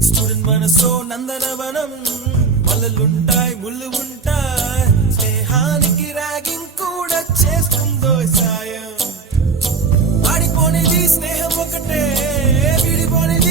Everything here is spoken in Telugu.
స్టూడెంట్ మనసో నందనవనం, మల్లలుంటాయి ముళ్ళు ఉంటాయి, స్నేహానికి ర్యాగింగ్ కూడా చేస్తుందో సాయం. ఆడిపోనేది స్నేహం ఒకటే, విడిపోనేది